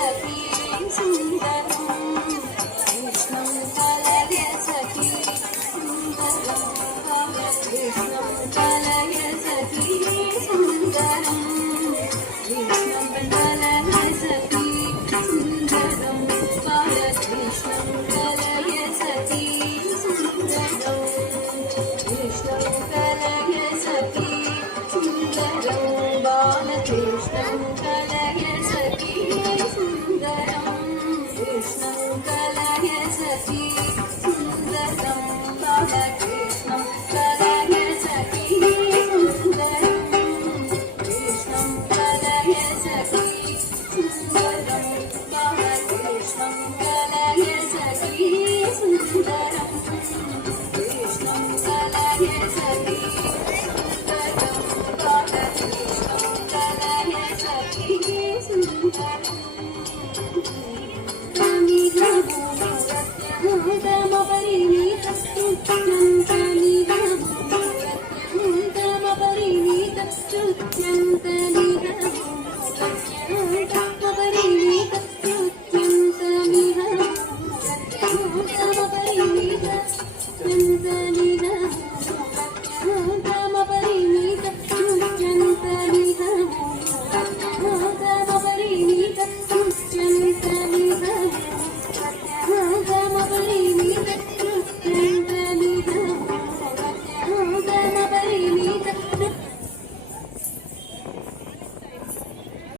सखी सुन्दरं कृष्णं कलय सखी सुन्दरं कृष्णं कलय सखी सुन्दरं कृष्णं कलय सखी सुन्दरं कृष्णं कलय सखी सुन्दरं कृष्णं कलय सखी सुन्दरं बालकृष्णं कलय सखी सुन्दरं कृष्णं कलय सखी